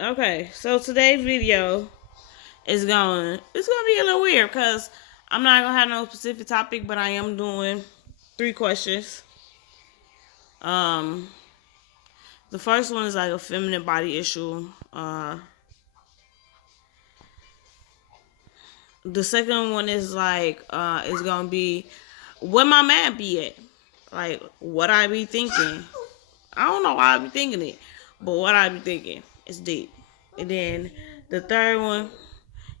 Okay, so today's video it's gonna be a little weird because I'm not gonna have no specific topic, but I am doing 3 questions. Um, the first one is like a feminine body issue. The second one is like is gonna be where my man be at, like what I be thinking. I don't know why I be thinking it, but what I be thinking is deep. And then the third one,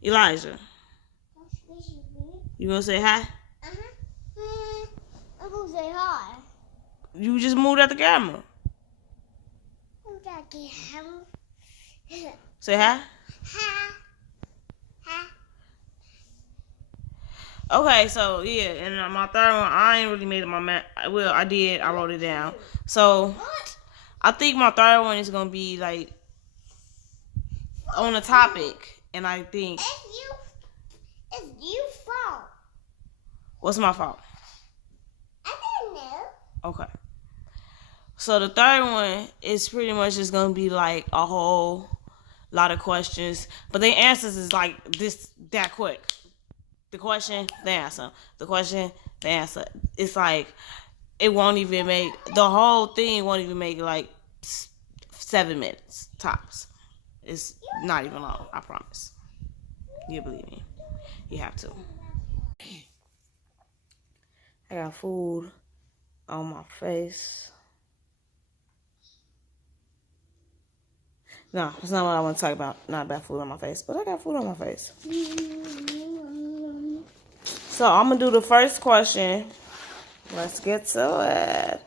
Elijah, you gonna say hi? I'm gonna say hi. You just moved at the camera. Say hi. Hi. Okay, so yeah, and my third one, I ain't really made it my man. Well, I did. I wrote it down. So I think my third one is gonna be like on a topic, and I think It's you fault. what's my fault? I don't know. Okay. So the third one is pretty much just gonna be like a whole lot of questions, but the answers is like this that quick. The question, the answer. The question, the answer. It's like it won't even make the whole thing won't even make like 7 minutes tops. It's not even long. I promise. You believe me? You have to. I got food on my face. No, that's not what I want to talk about. Not about food on my face, but I got food on my face. So I'm gonna do the first question. Let's get to it.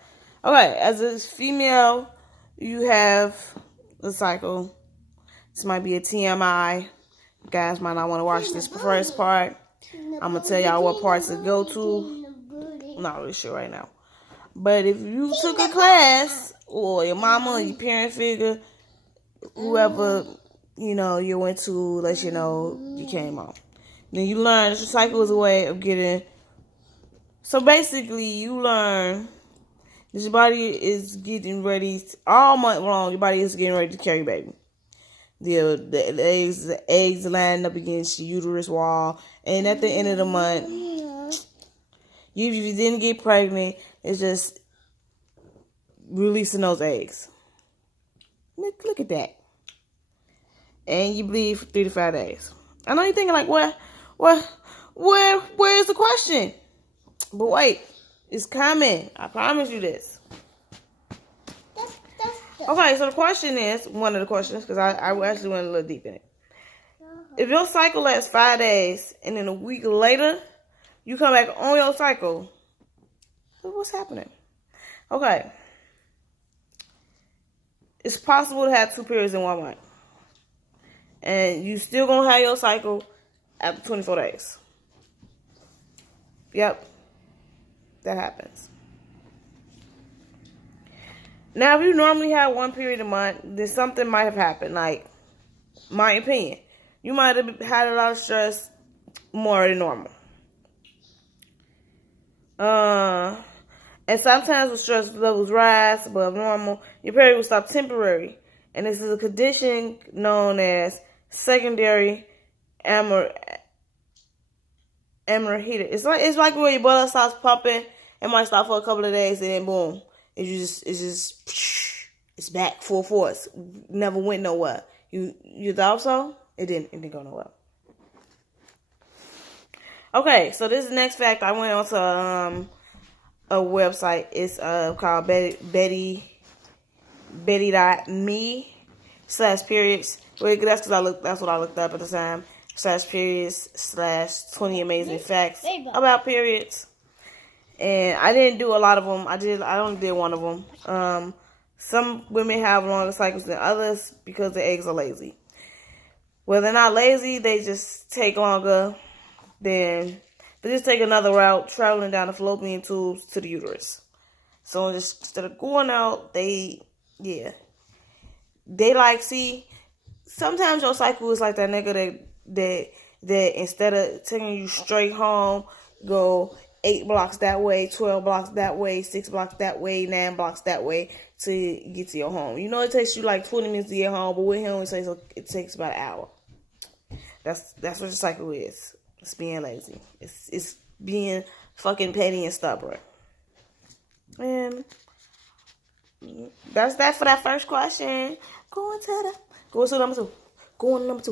Okay, as a female, you have a cycle. This might be a TMI. You guys might not want to watch this first part. I'm gonna tell y'all what parts to go to. I'm not really sure right now. But if you took a class, or your mama, or your parent figure, whoever, you went to, let you know you came on. Then you learn the cycle is a way of getting. So basically, you learn that your body is getting ready all month long. Your body is getting ready to carry baby. The eggs line up against your uterus wall, and at the end of the month, if you didn't get pregnant, it's just releasing those eggs. Look at that. And you bleed for 3 to 5 days. I know you're thinking like, where's the question? But wait, it's coming. I promise you this. Okay, so the question is, one of the questions, because I actually went a little deep in it. If your cycle lasts 5 days, and then a week later, you come back on your cycle, what's happening? Okay. It's possible to have 2 periods in 1 month. And you still gonna have your cycle after 24 days. Yep. That happens. Now, if you normally have 1 period a month, then something might have happened. Like, my opinion, you might have had a lot of stress more than normal. And sometimes when stress levels rise above normal, your period will stop temporarily. And this is a condition known as secondary amenorrhea. It's like when your blood stops pumping. It might stop for a couple of days and then boom, it's back full force. Never went nowhere. You thought so? It didn't go nowhere. Okay, so this is the next fact. I went onto a website. It's called Betty.me/periods. That's what I looked up at the time. /periods/20 amazing facts about periods. And I didn't do a lot of them. I only did one of them. Some women have longer cycles than others because the eggs are lazy. Well, they're not lazy. They just take longer. They just take another route, traveling down the fallopian tubes to the uterus. So instead of going out, they like, see, sometimes your cycle is like that nigga that instead of taking you straight home, go 8 blocks that way, 12 blocks that way, 6 blocks that way, 9 blocks that way, to get to your home. You know it takes you like 20 minutes to get home, but with him it takes about an hour. That's what the cycle is. It's being lazy. It's being fucking petty and stubborn. And that's that for that first question. Go to number two. Go on number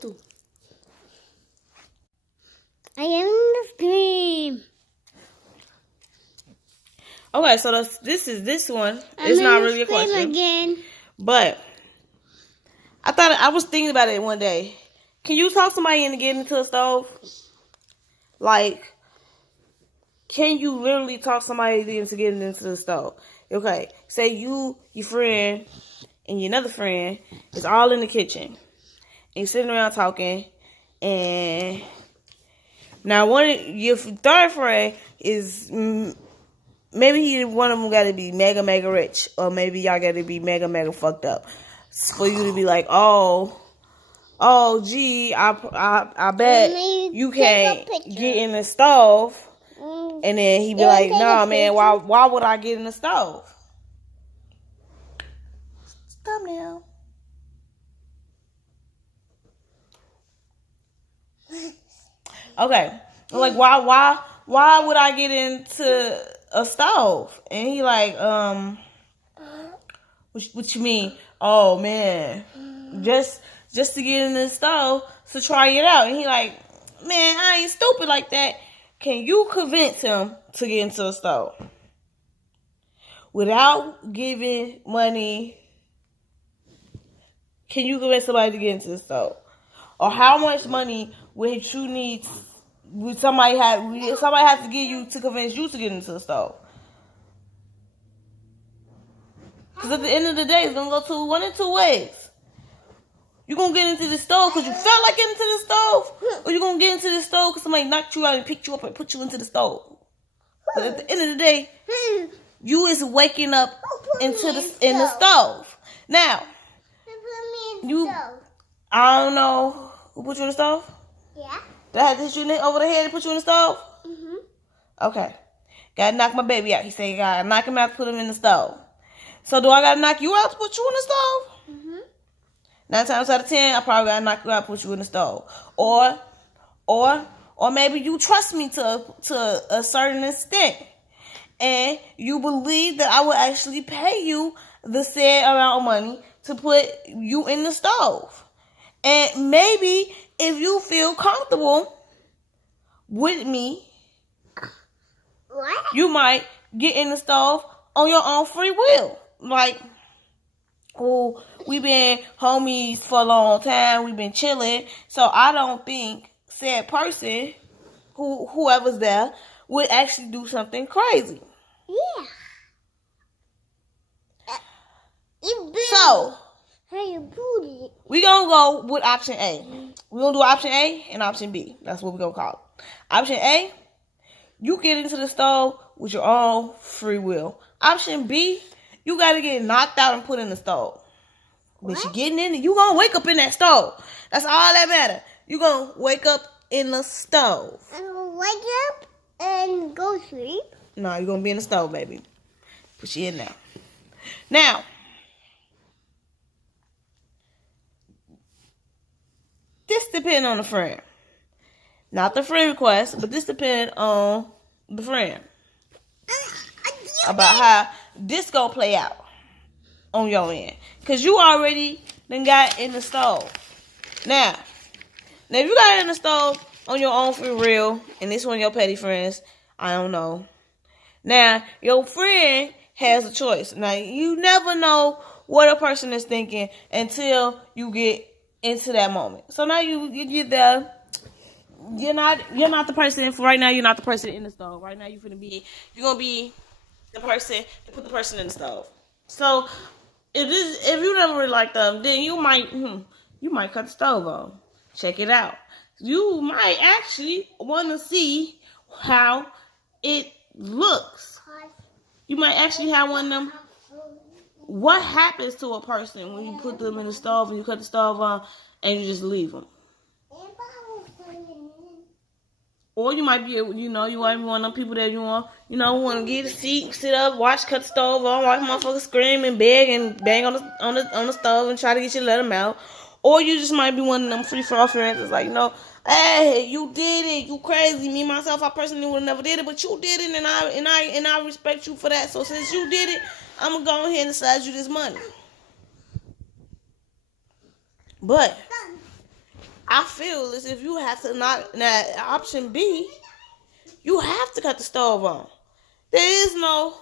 two. I am in the screen. Okay, so this one. It's not really a question. Again. But I was thinking about it one day. Can you talk somebody into getting into the stove? Like, can you literally talk somebody into getting into the stove? Okay, say your friend and your another friend is all in the kitchen. And you're sitting around talking. And now your third friend is, maybe one of them got to be mega, mega rich. Or maybe y'all got to be mega, mega fucked up. For you to be like, oh, gee, I bet you can't get in the stove. And then he be like, nah, man, why would I get in the stove? Thumbnail. Okay. Like, why would I get into a stove? And he like, what you mean? Oh, man, just to get in the stove to try it out. And he like, man, I ain't stupid like that. Can you convince him to get into a stove without giving money? Can you convince somebody to get into the stove? Or how much money would you need? Would somebody have to give you to convince you to get into the stove? Because at the end of the day, it's going to go to one of two ways. You're going to get into the stove because you felt like getting into the stove, or you're going to get into the stove because somebody knocked you out and picked you up and put you into the stove. But at the end of the day, you is waking up in the stove. Now, I don't know who put you in the stove? Yeah. Did I have to hit you over the head and put you in the stove? Mm-hmm. Okay. Gotta knock my baby out. He said, gotta knock him out to put him in the stove. So do I gotta knock you out to put you in the stove? Mm-hmm. 9 times out of 10, I probably gotta knock you out, put you in the stove. Or maybe you trust me to a certain extent, and you believe that I will actually pay you the said amount of money to put you in the stove. And maybe if you feel comfortable with me, What? you might get in the stove on your own free will. Like, oh, we've been homies for a long time. We've been chilling. So I don't think said person, whoever's there, would actually do something crazy. Yeah. So, hey, you booty. we gonna go with option A. We're gonna do option A and option B. That's what we're gonna call it. Option A, you get into the stove with your own free will. Option B, you gotta get knocked out and put in the stove. But you getting in it, you gonna wake up in that stove. That's all that matter. You gonna wake up in the stove. And wake up and go sleep. No, you're gonna be in the stove, baby. Put you in there. Now, this depends on the friend. Not the friend request, but this depends on the friend. About how this gonna play out on your end. Because you already then got in the stove. Now, if you got in the stove on your own for real, and this one of your petty friends, I don't know. Now, your friend has a choice. Now, you never know what a person is thinking until you get into that moment. So now you get there. You're not the person for right now. You're not the person in the stove. Right now, you're gonna be the person to put the person in the stove. So if you never really like them, then you might cut the stove on. Check it out. You might actually want to see how it looks. You might actually have one of them. What happens to a person when you put them in the stove and you cut the stove on and you just leave them? Or you might be, you might be one of them people that want to get a seat, sit up, watch, cut the stove on, watch motherfuckers scream and beg and bang on the stove and try to get you to let them out. Or you just might be one of them free for all friends that's like, hey, you did it, you crazy. Me myself, I personally would have never did it, but you did it, and I respect you for that. So since you did it, I'm gonna go ahead and slide you this money. But I feel as if you have to not, now option B, you have to cut the stove on. There is no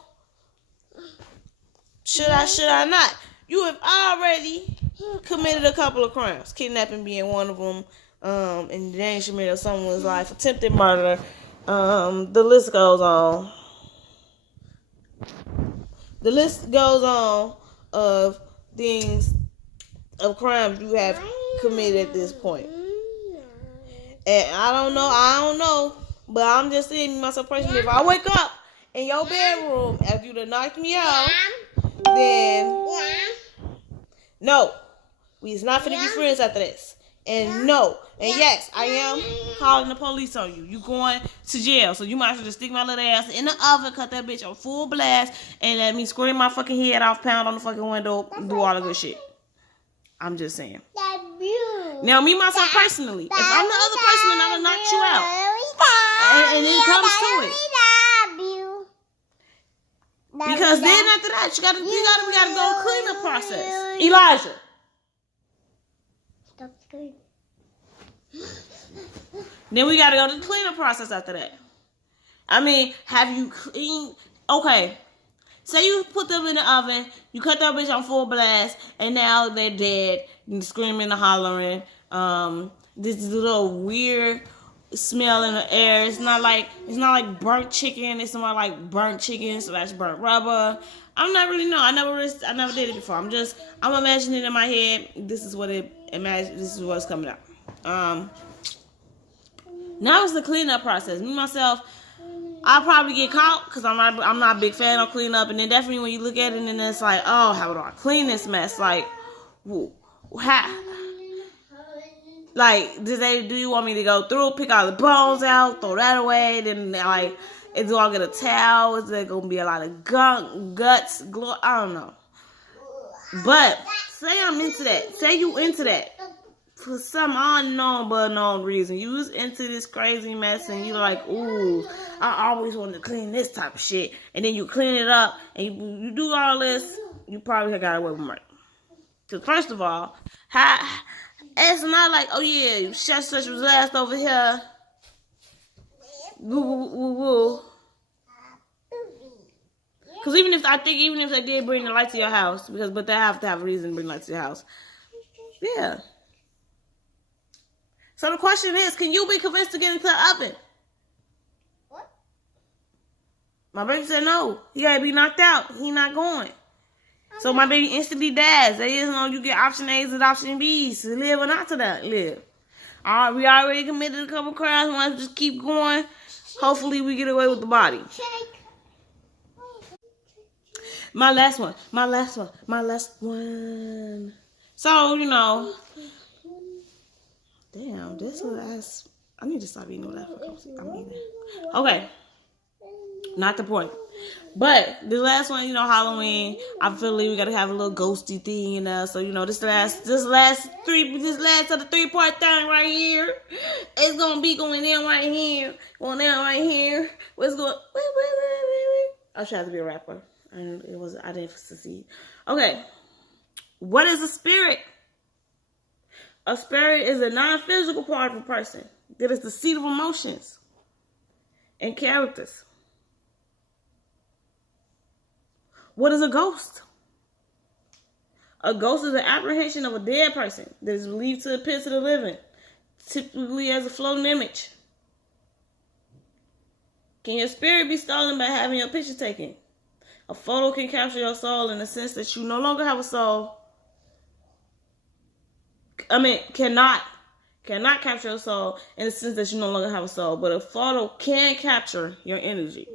should I not. You have already committed a couple of crimes, kidnapping being one of them, endangerment of someone's life, attempted murder. The list goes on. The list goes on of things, of crimes you have committed at this point. And I don't know, but I'm just saying myself personally, if I wake up in your bedroom after you done knocked me out, then no, we's not finna be friends after this. And no, and yes, I am calling the police on you. You going to jail, so you might as well just stick my little ass in the oven, cut that bitch on full blast, and let me scream my fucking head off, pound on the fucking window, do all the good shit. I'm just saying. Now, me, myself, personally, if I'm the other person and I done knocked you out, and it comes to it. Because then after that, we gotta go clean the process. Elijah. Stop screaming. Then we gotta go to the cleanup process after that. I mean, have you cleaned? Okay. Say you put them in the oven, you cut that bitch on full blast, and now they're dead, and screaming and hollering. This little weird smell in the air. It's not like burnt chicken. It's more like burnt chicken / burnt rubber. I'm not really know. I never did it before. I'm imagining in my head. This is what's coming out. Now it's the cleanup process. Me myself, I'll probably get caught because I'm not a big fan of cleanup. And then definitely when you look at it and then it's like, oh, how do I clean this mess? Like, how? Like, do you want me to go through, pick all the bones out, throw that away? Then, like, do I get a towel? Is there going to be a lot of gunk, guts, I don't know. But, say I'm into that. Say you into that. For some unknown but known reason. You was into this crazy mess and you like, ooh, I always wanted to clean this type of shit. And then you clean it up and you do all this, you probably got away with murder. Because first of all, it's not like, oh yeah, such was last over here. Woo, woo, woo, woo. Because even if they did bring the light to your house, but they have to have a reason to bring light to your house. Yeah. So the question is, can you be convinced to get into the oven? What? My baby said no. He gotta be knocked out. He not going. So my baby instantly dies. There is no, you get option A's and option B's to live or not to live. All right, we already committed a couple crimes. We want to just keep going. Hopefully we get away with the body. My last one. So, damn, this was I need to stop eating all that for I'm eating. Okay. Not the point. But the last one, Halloween, I feel like we gotta have a little ghosty thing, So, this last of the 3-part thing right here, it's gonna be going down right here. What's going wait. I tried to be a rapper. And I didn't succeed. Okay. What is a spirit? A spirit is a non-physical part of a person that is the seat of emotions and characters. What is a ghost? A ghost is an apprehension of a dead person that is believed to appear to the living, typically as a floating image. Can your spirit be stolen by having your picture taken? A photo can capture your soul in the sense that you no longer have a soul. Cannot capture your soul in the sense that you no longer have a soul, but a photo can capture your energy.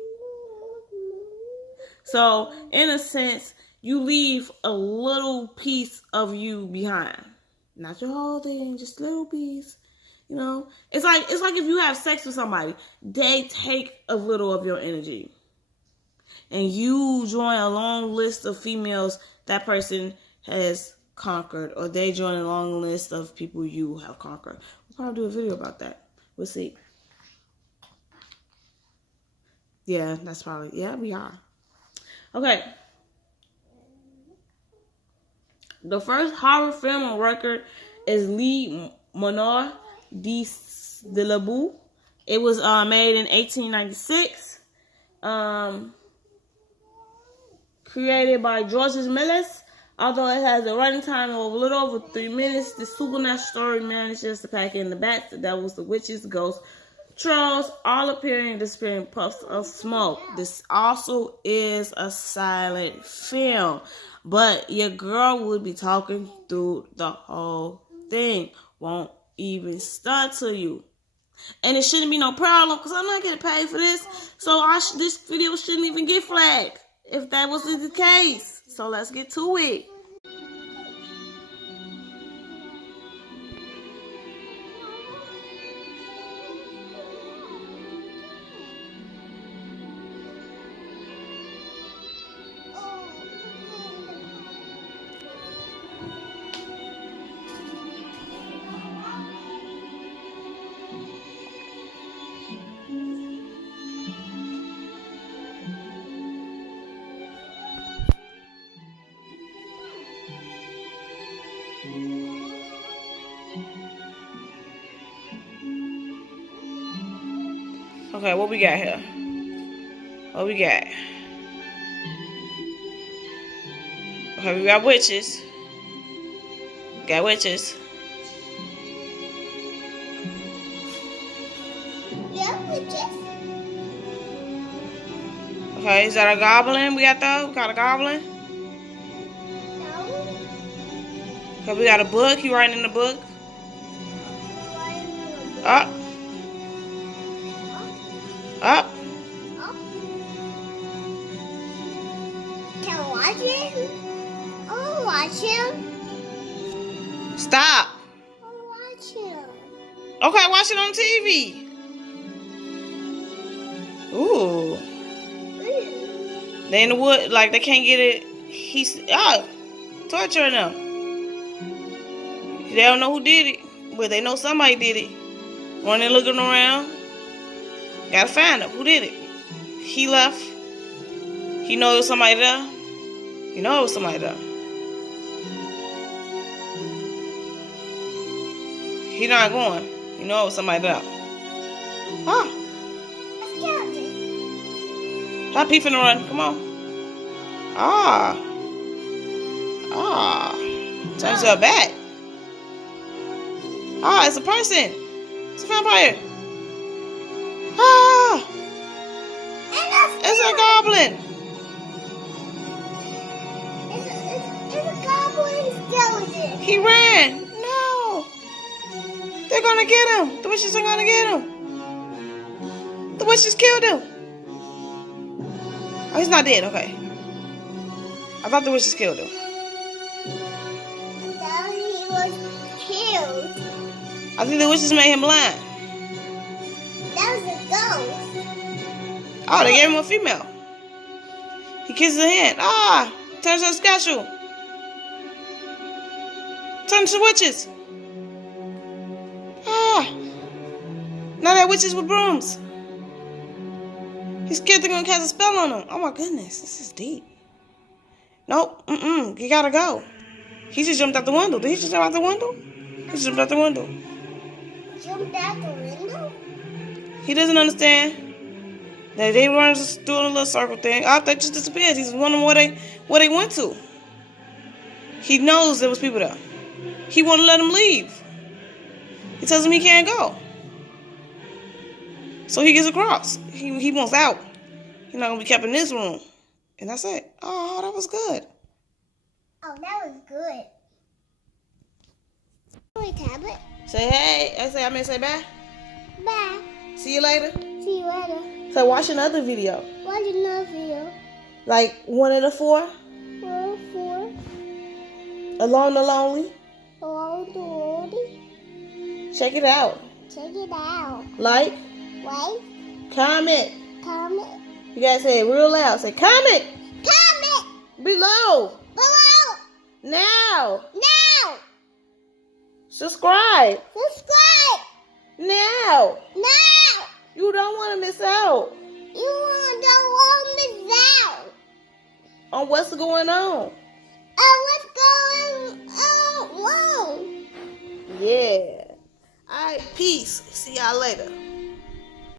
So, in a sense, you leave a little piece of you behind. Not your whole thing, just a little piece. You know, it's like if you have sex with somebody, they take a little of your energy, and you join a long list of females that person has conquered, or they join a long list of people you have conquered. We'll probably do a video about that. We'll see. Yeah, that's probably, yeah, we are. Okay. The first horror film on record is Le Manoir de la Boue. It was made in 1896. Created by Georges Méliès. Although it has a running time of a little over 3 minutes, the supernatural story manages to pack in the bats, the devils, the witches, the ghosts, trolls, all appearing, disappearing puffs of smoke. This also is a silent film, but your girl would be talking through the whole thing. Won't even start to you. And it shouldn't be no problem because I'm not getting paid for this. So this video shouldn't even get flagged if that wasn't the case. So let's get to it. Okay, what we got here? What we got? Okay, we got witches. Got witches. Yeah, witches. Okay, is that a goblin we got though? We got a goblin? No. Okay, we got a book. He writing in the book. Up. Up. Can I watch him? I want to watch him. Stop. I want to watch him. Okay, watch it on TV. Ooh. They in the wood, like they can't get it. He's torturing them. They don't know who did it, but they know somebody did it. Running, looking around. Gotta find him. Who did it? He left. He know there was somebody there. You know there was somebody there. He not going. You know there was somebody there. Huh? Stop peeping to run. Come on. Turns to a bat. It's a person. It's a vampire. It's a goblin. It's a goblin skeleton. He ran. No. They're gonna get him. The witches are gonna get him. The witches killed him. Oh, he's not dead. Okay. I thought the witches killed him. Then he was killed. I think the witches made him blind. That was a ghost. Oh, they gave him a female. He kisses her hand. Turns to a statue. Turns to witches. Now they're witches with brooms. He's scared they're gonna cast a spell on him. Oh my goodness, this is deep. Nope, you gotta go. He just jumped out the window. Did he just jump out the window? He just jumped out the window. Jumped out the window? He doesn't understand that they run just doing a little circle thing. They just disappeared. He's wondering where they went to. He knows there was people there. He won't let him leave. He tells him he can't go. So he gets across. He wants out. He's not gonna be kept in this room. And that's it. Oh, that was good. Oh, that was good. Wait, tablet. Say hey. I may say bye. Bye. See you later. See you later. So watch another video. Watch another video. Like one of the four. 4. Alone the Lonely. Along the road. Check it out. Check it out. Like, Like, comment. comment. You gotta say it real loud. Say comment Comment below. below. Now. Now. Subscribe. Subscribe. Now. Now. You don't want to miss out You don't want to miss out. on what's going on. What's going on? Yeah. All right, peace. See y'all later.